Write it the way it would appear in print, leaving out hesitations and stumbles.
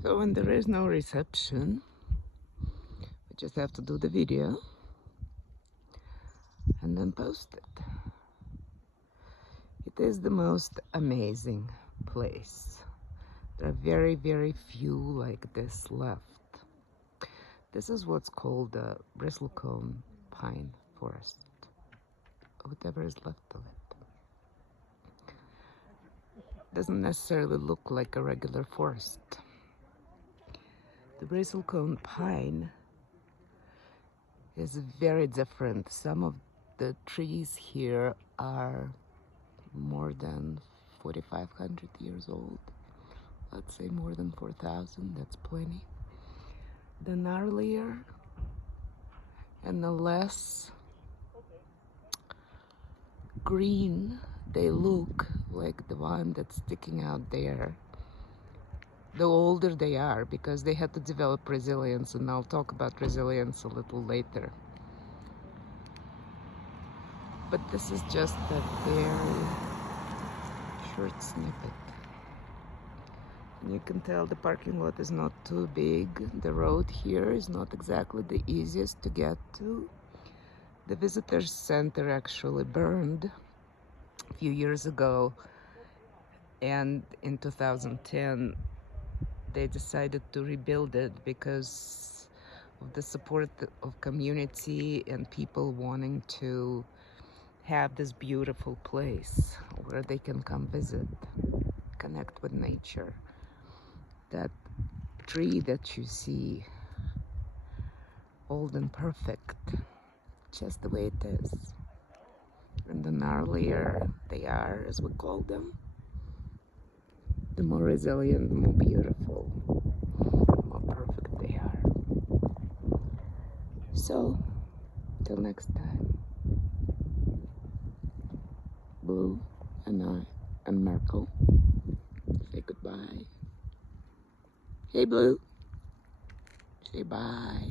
So when there is no reception, we just have to do the video and then post it. It is the most amazing place. There are very, very few like this left. This is what's called the bristlecone pine forest, whatever is left of it. Doesn't necessarily look like a regular forest. The bristlecone pine is very different. Some of the trees here are more than 4,500 years old. Let's say more than 4,000, that's plenty. The gnarlier and the less green they look, like the one that's sticking out there, the older they are, because they had to develop resilience, and I'll talk about resilience a little later. But this is just a very short snippet. And you can tell the parking lot is not too big. The road here is not exactly the easiest to get to. The visitor center actually burned a few years ago, and in 2010 they decided to rebuild it because of the support of community and people wanting to have this beautiful place where they can come visit, connect with nature. That tree that you see, old and perfect, just the way it is. And the gnarlier they are, as we call them, the more resilient, more beautiful, more perfect they are. So, till next time, Blue and I and Merkel say goodbye. Hey Blue, say bye.